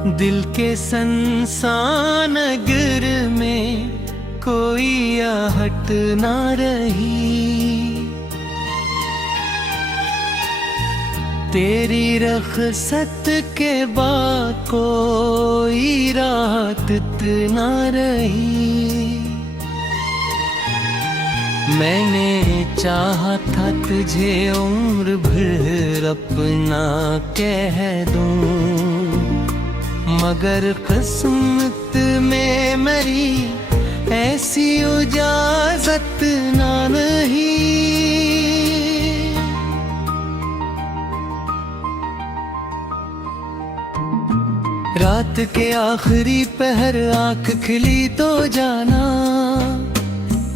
दिल के संसान नगर में कोई आहट ना रही। तेरी रख़्सत के बाद कोई राहत ना रही। मैंने चाहा था तुझे उम्र भर अपना कह दूं, मगर किस्मत में मेरी ऐसी इजाज़त ना नहीं। रात के आखिरी पहर आँख खुली तो जाना,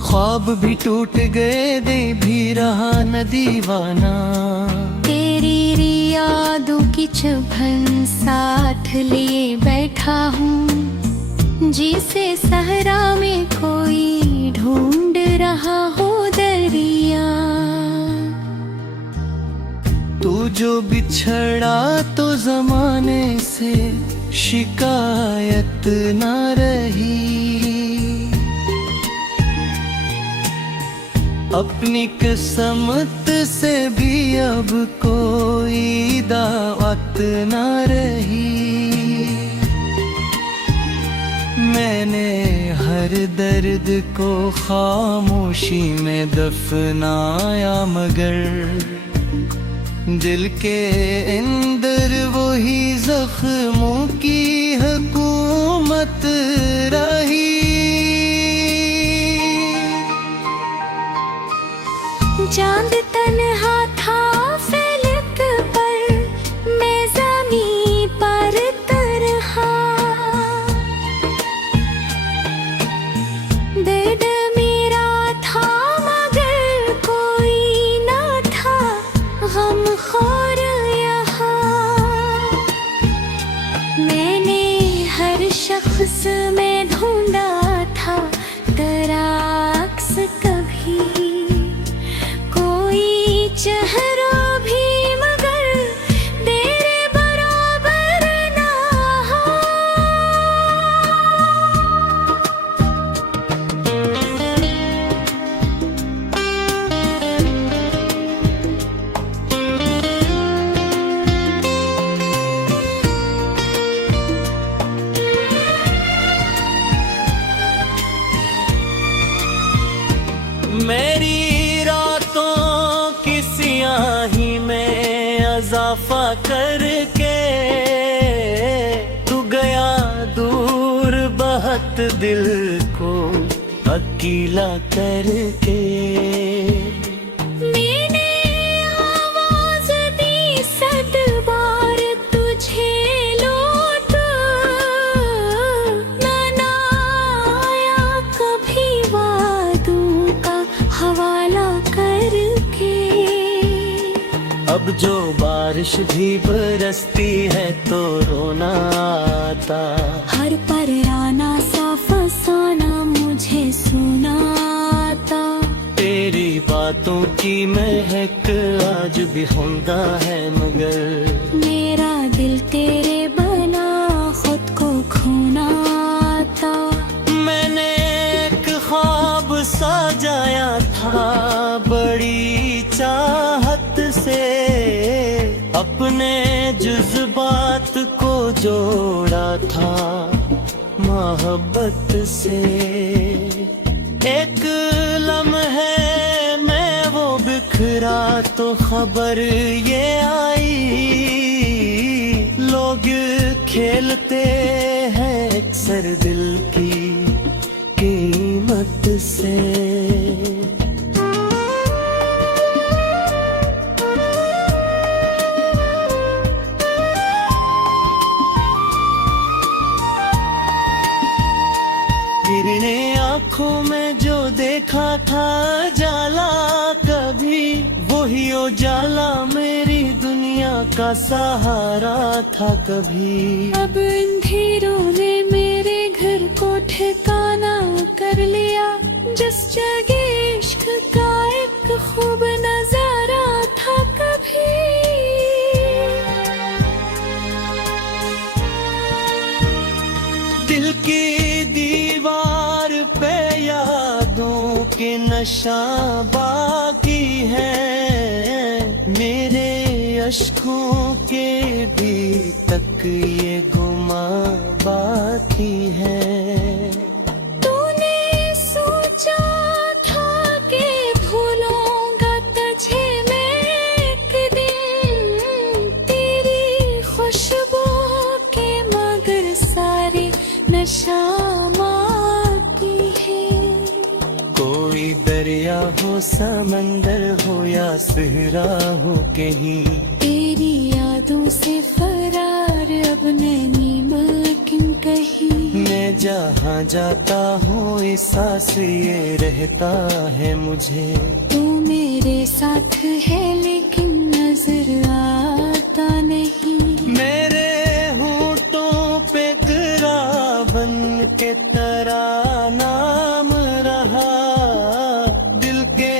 ख्वाब भी टूट गए दे भी रहा न दीवाना। तेरी यादों की चुभन साथ लिए बैठा हूँ, जिसे सहरा में कोई ढूंढ रहा हो दरिया। तू जो बिछड़ा तो ज़माने से शिकायत ना रही। अपनी किस्मत से भी अब कोई दावत ना रही। मैंने हर दर्द को खामोशी में दफनाया, मगर दिल के अंदर वही जख्मों की हुकूमत रही। चांद तन्हा था फलक पर, मैं ज़मीं पर तरहा। दर्द मेरा था मगर कोई ना था गमखोर यहाँ। मैंने हर शख्स में ढूंढा था तेरा अक्स, कभी चेहरा भी मगर तेरे बराबर ना हो। मेरी ही में इजाफा करके तू गया दूर, बहुत दिल को अकेला करके। मैंने आवाज दी 100 बार तुझे लौट, ना आया कभी वादों का हवाला करके। अब जो बारिश भी बरसती है तो रोना आता, हर पराना सा फसाना मुझे सुनाता। तेरी बातों की महक आज भी होंदा है, मगर मेरा दिल तेरे बना खुद को खोना था। मैंने एक ख्वाब सजाया था बड़ी चाहत से, अपने जज्बात को जोड़ा था मोहब्बत से। एक लम्हे में वो बिखरा तो खबर ये आई, लोग खेलते हैं अक्सर दिल की कीमत से। गिरने आँखों में जो देखा था जाला, कभी वही उजाला मेरी दुनिया का सहारा था कभी। अब अंधेरों ने मेरे घर को ठिकाना कर लिया, जिस जगह इश्क का एक खूब नजारा था कभी। के नशा बाकी है, मेरे अश्कों के भी तक ये गुमा बाकी है। तूने सोचा था कि भूलूंगा तुझे मैं एक दिन, तेरी खुशबू के मगर सारे नशा बाकी है। कोई दरिया हो, समंदर हो या सहरा हो कहीं, तेरी यादों से फरार अब नहीं मुमकिन कहीं। मैं जहाँ जाता हूँ एहसास ये रहता है मुझे, तू मेरे साथ है लेकिन नजर आता नहीं। मेरे होठों पे तेरा बन के तेरा नाम रहा, दिल के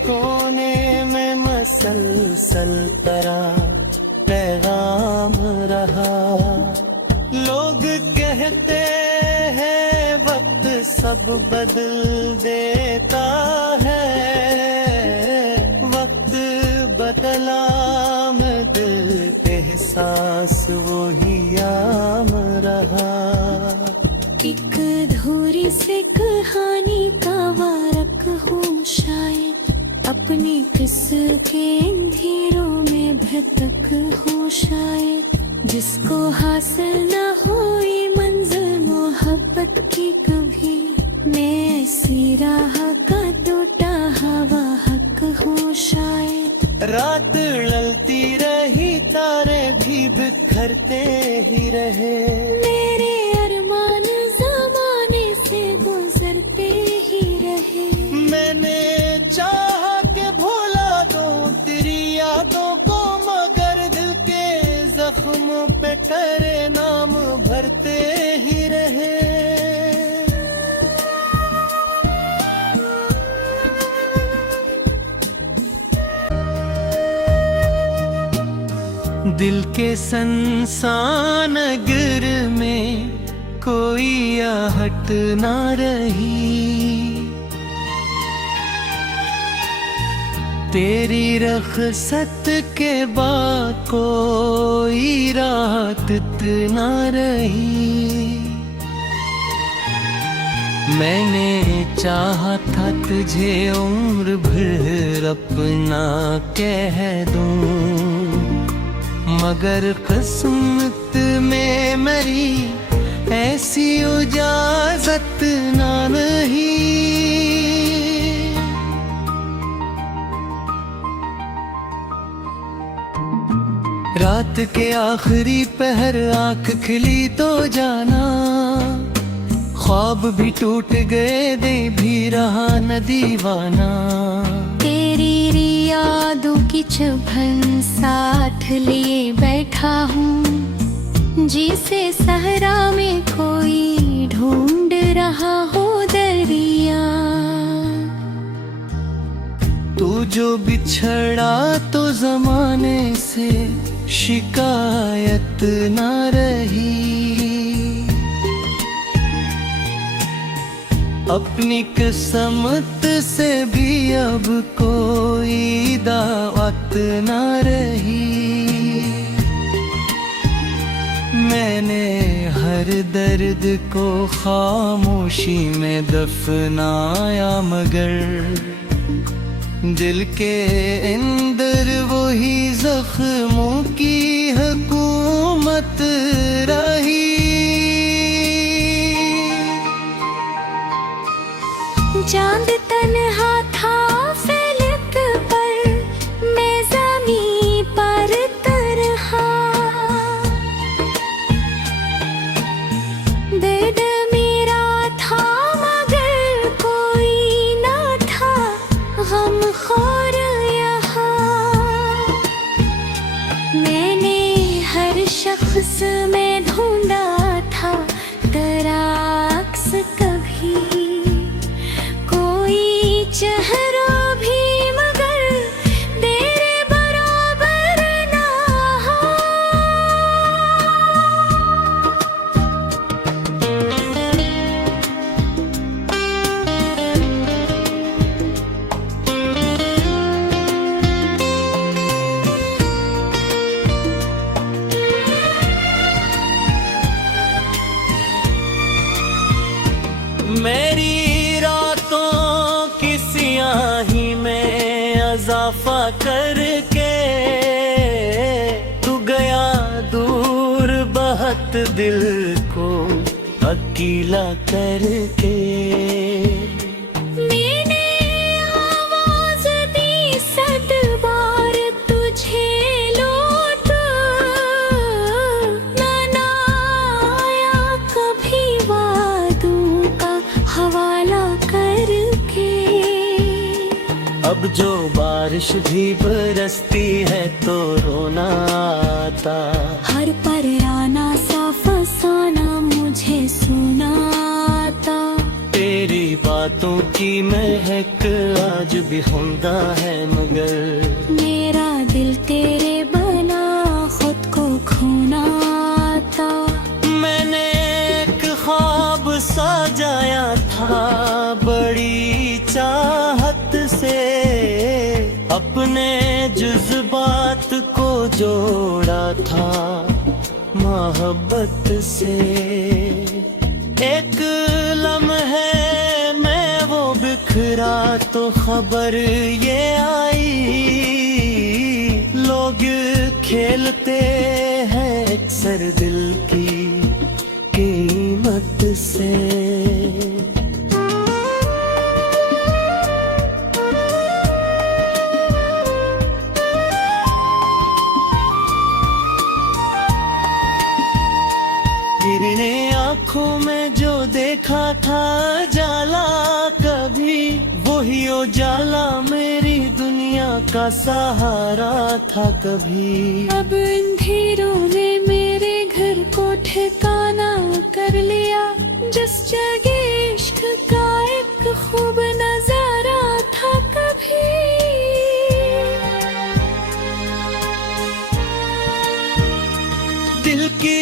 कोने में मसलसल तेरा पैगाम रहा। लोग कहते हैं वक्त सब बदल देता है, वक्त बदला मगर एहसास वही याम रहा। एक अधूरी से कहानी का वारक हूँ शायद, अपनी किस्से अंधेरों में भटक हूँ शायद, जिसको हासिल न हुई मंजिल मोहब्बत की कभी, मैं ऐसी राह का टूटा हवा हक हूँ शायद। रात ढलती रही, तारे भी बिखरते ही रहे, मेरे अरमान जमाने से गुजरते ही रहे। मैंने चाहा कि भुला दूं तेरी यादों को, मगर दिल के जख्मों पे तेरे नाम भरते ही रहे। दिल के संसान गिर में कोई आहट ना रही, तेरी रख़्सत के बाद कोई राहत ना रही। मैंने चाहा था तुझे उम्र भर अपना कह दूं, मगर किस्मत में मेरी ऐसी इजाजत ना नहीं। रात के आखिरी पहर आंख खिली तो जाना, ख्वाब भी टूट गए दे भी रहा न दीवाना। तेरी यादों की चुभन साथ लिए बैठा हूँ, जिसे सहरा में कोई ढूंढ रहा हो दरिया। तू जो बिछड़ा तो जमाने से शिकायत ना रही, अपनी किस्मत से भी अब कोई दावत ना रही। मैंने हर दर्द को खामोशी में दफनाया, मगर दिल के अंदर वही जख्मों की हुकूमत रही। चांद तन्हा था फलक पर, मैं ज़मीं पर तरहा। दर्द मेरा था मगर कोई ना था गमखोर यहाँ। मैंने हर शख्स में ढूंढा था तेरा अक्स, कभी चेहरा भी मगर तेरे बराबर ना हो। की सियाही में इजाफा करके तू गया दूर बहुत दिल को अकेला करके। मैंने आवाज दी 100 बार तुझे लौट, ना आया कभी वादों का हवाला करके। अब जो बारिश भी बरसती है तो रोना आता, हर पराना सा फसाना मुझे सुनाता। तेरी बातों की महक आज भी होंदा है मगर मेरा दिल तेरे बना खुद को खोना था। मैंने एक ख्वाब सजाया था बड़ी चाहत से, अपने जज्बात को जोड़ा था मोहब्बत से। एक लम्हे में वो बिखरा तो खबर ये आई, लोग खेलते हैं अक्सर दिल की कीमत से। गिरने आँखों में जो देखा था जाला कभी, वही उजाला मेरी दुनिया का सहारा था कभी। अब अंधेरों ने मेरे घर को ठिकाना कर लिया, जिस जगह इश्क का एक खूब नजारा था कभी। दिल की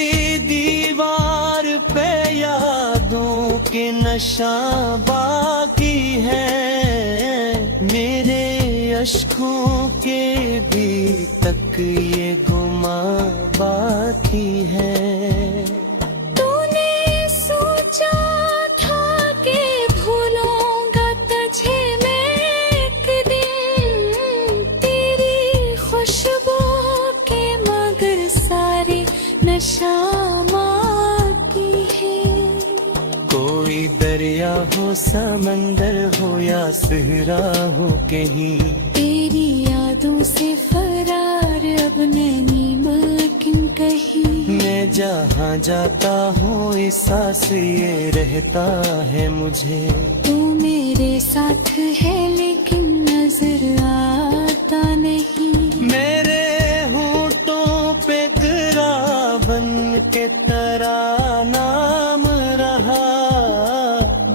दीवार पे यादों के नशा बाकी है, मेरे अश्कों के भी तक ये गुमा बाकी है। तूने सोचा था कि भूलूंगा तुझे मैं एक दिन, तेरी खुशबू के मगर सारे नशा बाकी है। कोई दरिया हो समंदर हो या सहरा हो कहीं, तेरी यादों से फरार अब नहीं मुमकिन कहीं। मैं जहाँ जाता हूँ एहसास ये रहता है मुझे, तू मेरे साथ है लेकिन नजर आता नहीं। मेरे होठों पे तेरा बन के तेरा नाम रहा,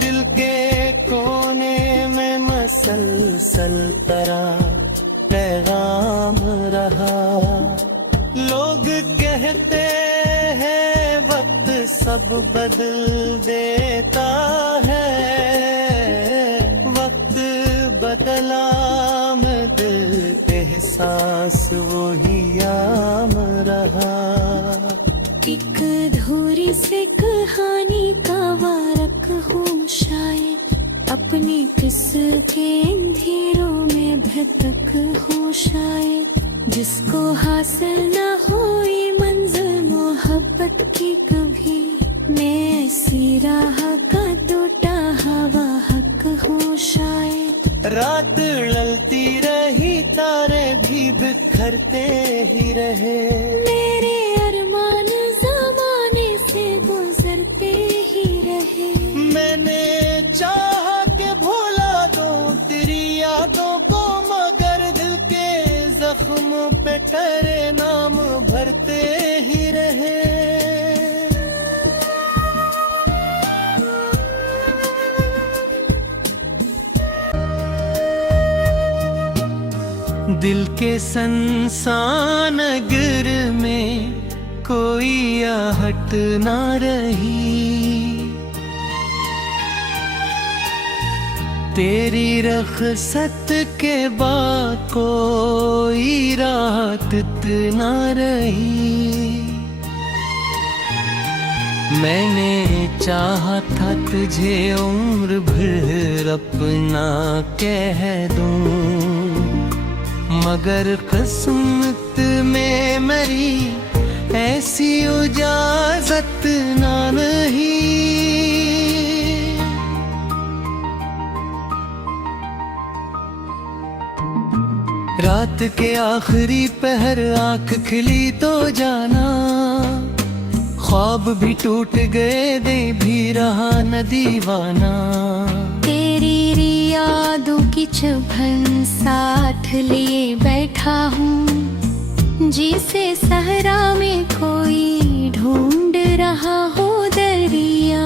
दिल के कोने में मसलसल तेरा पैगाम रहा। लोग कहते हैं वक्त सब बदल देता है, वक्त बदला दिल एहसास वही याम रहा। एक अधूरी से कहानी का वारक हूँ शायद, अपनी किस्से अंधेरों में भटक हूँ शायद, जिसको हासिल न हुई मंजिल मोहब्बत की कभी। मैं ऐसी राह का टूटा हवा हक हूँ शायद। रात ढलती रही तारे भी बिखरते ही रहे, मेरे अरमान जमाने से गुजरते ही रहे। मैंने चाहा कि भुला दूं तेरी यादों को मगर दिल के जख्म पे तेरे नाम भरते ही रहे। दिल के संसान नगर में कोई आहट ना रही, तेरी रख़्सत के बाद कोई राहत ना रही। मैंने चाहा था तुझे उम्र भर अपना कह दूं, मगर किस्मत में मेरी ऐसी इजाजत ना नहीं। रात के आखिरी पहर आंख खुली तो जाना, ख्वाब भी टूट गए दे भी रहा न दीवाना। तेरी यादों की चुभन साथ लिए बैठा हूँ, जिसे सहरा में कोई ढूंढ रहा हो दरिया।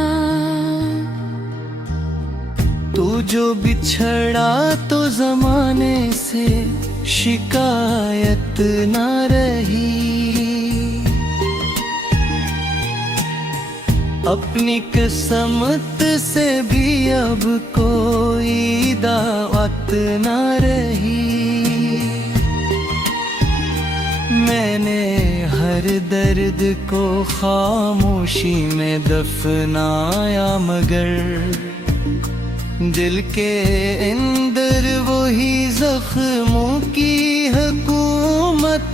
तू जो बिछड़ा तो जमाने से शिकायत न रही, अपनी किस्मत से भी अब कोई दावत न रही। मैंने हर दर्द को खामोशी में दफनाया, मगर दिल के अंदर वही जख्मों की हुकूमत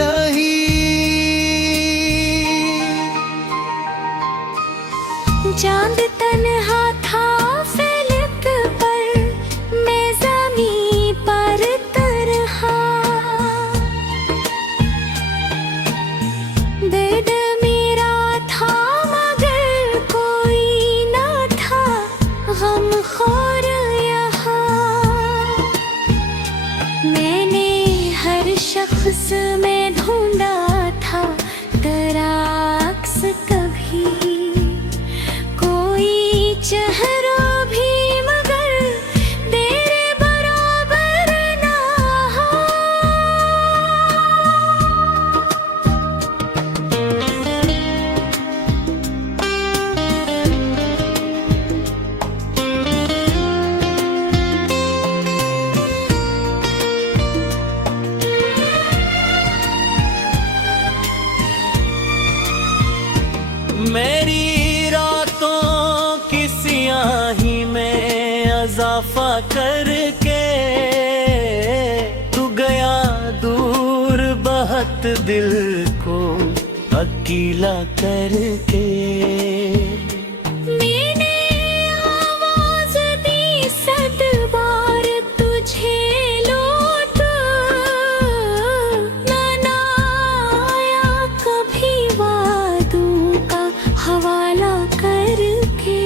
रही। चांद तन्हा था फलक पर, मैं ज़मीं पर तरहा। दर्द मेरा था मगर कोई ना था गमखोर यहाँ। मैंने हर शख्स में ढूंढा था तेरा अक्स, कभी चेहरा भी मगर तेरे बराबर ना हो। मेरी ही में इजाफा करके तू गया दूर, बहुत दिल को अकेला करके। मैंने आवाज दी 100 बार तुझे लौट, ना आया कभी वादों का हवाला करके।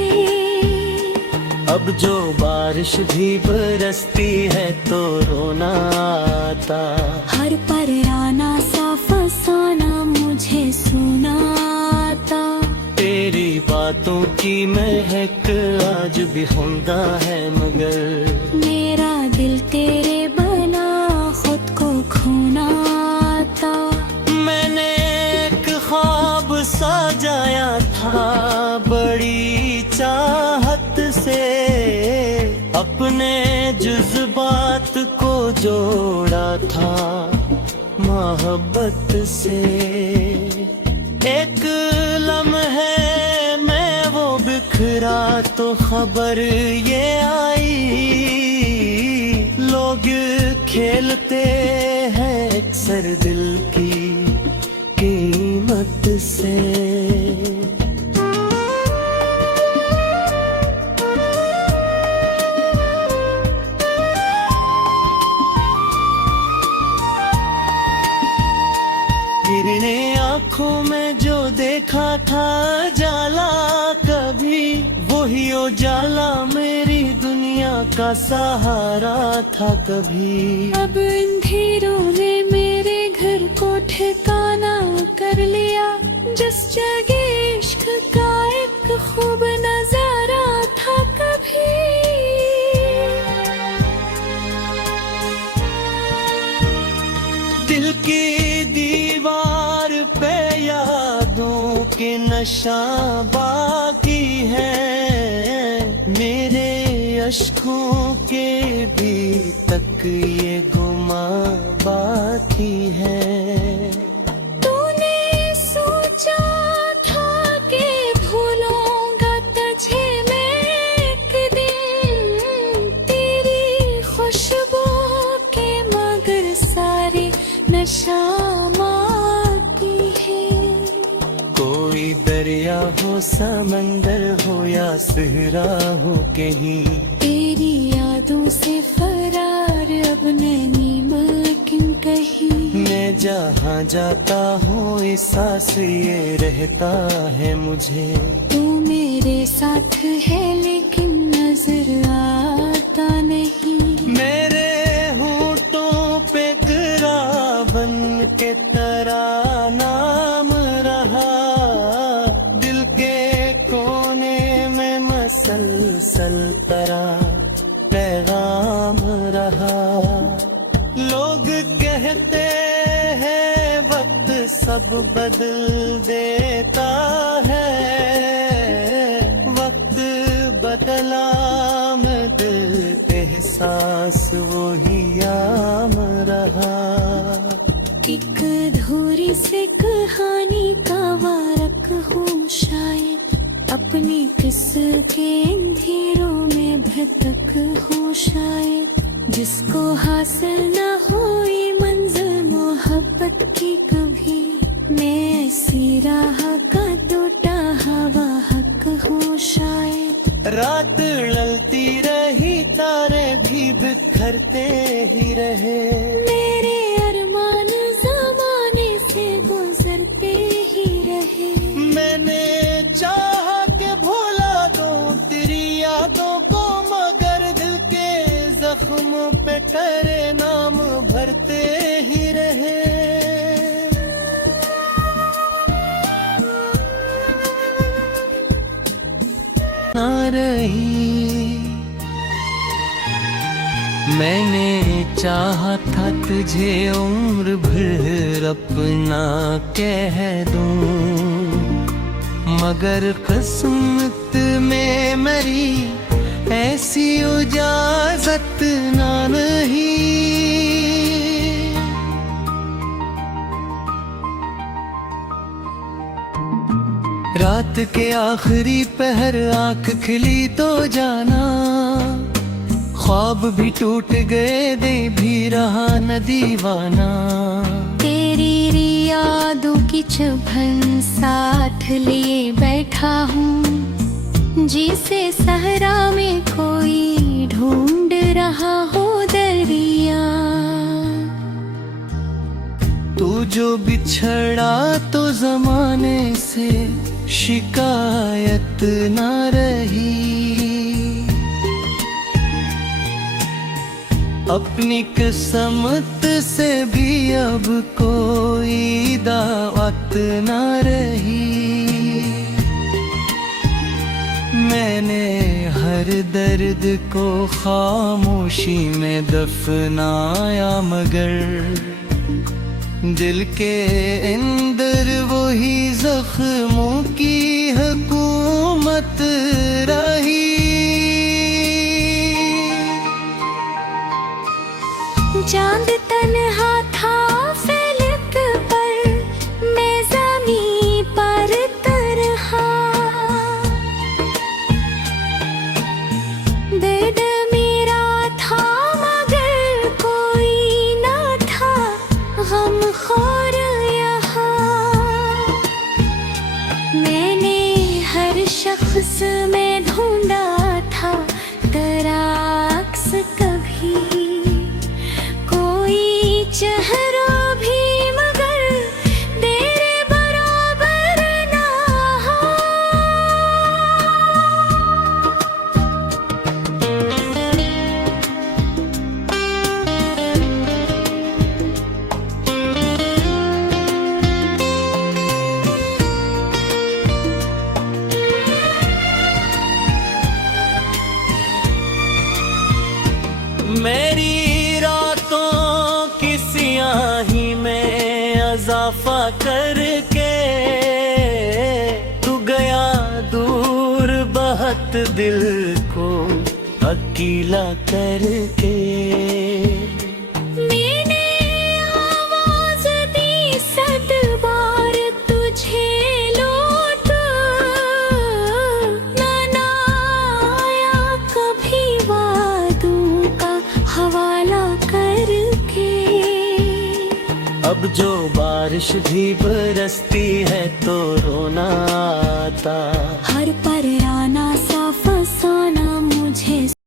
अब जो बारिश भी बरसती है तो रोना आता, हर पर आना सा फसाना मुझे सुनाता। तेरी बातों की महक आज भी होंदा है, मगर मेरा दिल तेरे बना खुद को खोना था। मैंने एक ख्वाब सजाया था बड़ी चाहत से, अपने जज्बात को जोड़ा था मोहब्बत से। एक लम्हे में वो बिखरा तो खबर ये आई, लोग खेलते हैं अक्सर दिल की कीमत से। गिरने आँखों में जो देखा था जाला कभी, वही उजाला मेरी दुनिया का सहारा था कभी। अब अंधेरों ने मेरे घर को ठिकाना कर लिया, जिस जगह इश्क का एक खूब नजारा था कभी। दिल की दीवार पे यादों के नशा बाकी है, मेरे अश्कों के भी तक ये गुमा बाकी है। तूने सोचा था कि भूलूंगा हो समंदर हो या सहरा हो कहीं, तेरी यादों से फरार अब नैनी मुमकिन कहीं। मैं जहाँ जाता हूँ एहसास ये रहता है मुझे, तू मेरे साथ है लेकिन नजर आता नहीं। मेरे होठों पे गिरा बन के तेरा नाम रहा, दिल के कोने में मसलसल तेरा पैगाम रहा। लोग कहते हैं वक्त सब बदल देता है, वक्त बदला मैं दिल एहसास वही याम रहा। एक अधूरी से कहानी का वारक हूँ शायद, अपनी किस्से अंधेरों में भटक हूँ शायद, जिसको हासिल न हुई मंजिल मोहब्बत की कभी। मैं ऐसी राह का टूटा हवा हक हूँ शायद। रात ढलती रही तारे भी बिखरते ही रहे, मेरे अरमान जमाने से गुजरते ही रहे। मैंने चाहा कि भुला दूं तेरी यादों को, मगर दिल के जख्मों पे तेरे नाम भरते ही रहे। ना रही मैंने चाहा था तुझे उम्र भर अपना कह दूं, मगर किस्मत में मेरी ऐसी इजाजत ना नहीं। रात के आखिरी पहर आंख खिली तो जाना, ख्वाब भी टूट गए दे भी रहा न दीवाना। तेरी यादों की चुभन साथ लिए बैठा हूँ, जिसे सहरा में कोई ढूंढ रहा हो दरिया। तू जो बिछड़ा तो जमाने से शिकायत ना रही, अपनी किस्मत से भी अब कोई दावत ना रही। मैंने हर दर्द को खामोशी में दफनाया, मगर दिल के अंदर वही जख्मों की हुकूमत रही। चांद तन्हा था फलक पर, मैं ज़मीं पर तरहा। दर्द मेरा था मगर कोई ना था गमखोर यहाँ। मैंने हर शख्स में ढूंढा था तेरा अक्स, कभी कोई चेहरा भी मगर तेरे बराबर ना हो। मेरी रातों की स्याही में इजाफा करके तू गया दूर, बहुत दिल को अकेला करके। मैंने आवाज दी 100 बार तुझे लौट, ना आया कभी वादों का हवाला करके। अब जो बारिश भी बरसती है तो रोना आता। हर पराना